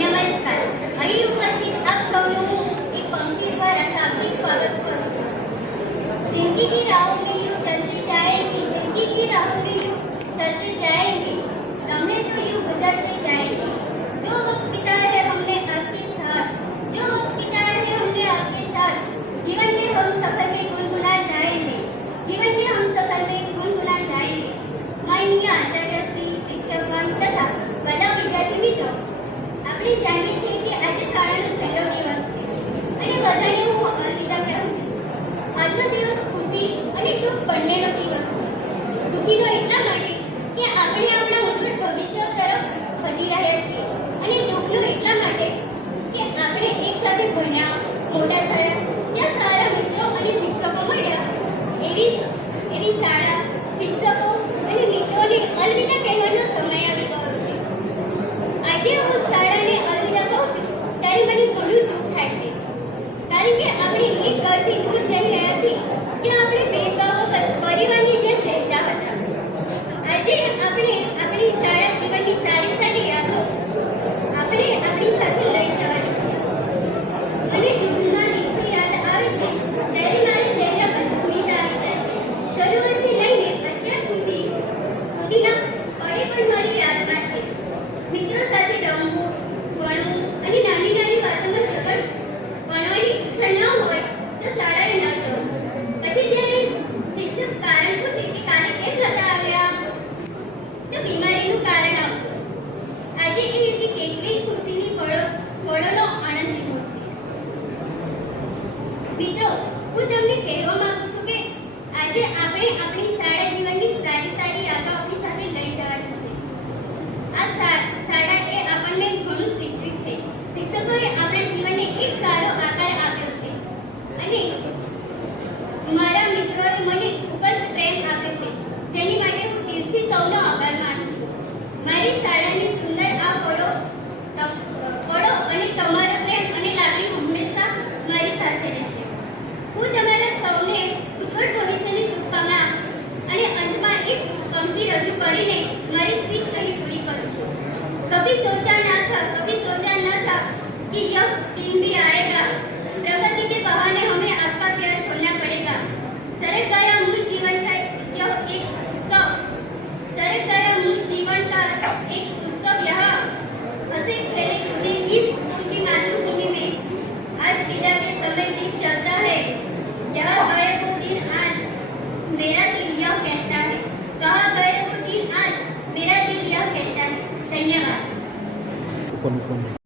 નમસ્કાર. અહીં ઉપસ્થિત આપ સૌનું એક પંક્તિ દ્વારા શાબ્દિક સ્વાગત કરું છું. જિંદગી કી રાહો મેં ચલતી જાયેગી, જિંદગી કી રાહો ચલતી જાયેગી. રમે તો યું ગુજરતી જાયેગી. જો વક્ત કે આજે શાળાનો છેલ્લો દિવસ છે. અને બધાને હું અલવિદા કહું છું. આજનો દિવસ ખુશી અને દુઃખ બંનેનો દિવસ છે. સુખીનો એટલા માટે કે આપણે આપણા ઉજ્જવળ ભવિષ્ય તરફ વધી રહ્યા છીએ અને દુઃખનો એટલા માટે કે આપણે એક સાથે ભણ્યા મોટા થયા જ્યાં સારા મિત્રો અને શિક્ષકો મળ્યા એવી એવી શાળા શિક્ષકો અને મિત્રોને અલવિદા કહેવાનો સમય આવી ગયો છે આજે હું શાળાને અલવિદા કહું છું ત્યારે મને ઘણું દુઃખ થાય છે. કારણ કે આપણે એક ઘરથી દૂર જઈ હું તમને કહેવા માંગુ છું કે આજે આપણે આપણી શાળા જીવનની સારી સારી યાદો આપણી સાથે લઈ જવાની છે. આ શાળા એ આપણને ઘણું શીખવ્યું છે. શિક્ષકોએ આપણા જીવનને એક સારો આકાર આપ્યો છે. અને મારા મિત્રોએ મને ખૂબ જ પ્રેમ આપ્યો છે. જેની માટે હું દિલથી સૌનો આભાર માનું છું. મારી શાળાની પંક્તિ રજૂ કરીને મારી સ્પીચ અહીં પૂરી કરું છું कभी सोचा ना था कभी सोचा ना था कि यह दिन भी आएगा प्रगति के बहाने हमें आपका प्यार छोड़ना पड़ेगा सरक गया मूल जीवन का यह एक उत्सव सरक गया मूल जीवन का एक उत्सव यहाँ हंसे खेले कूदे इस उनकी मातृभूमि में आज विदा के समय दिन चलता है यह गए वो दिन आज मेरा दिल cuando,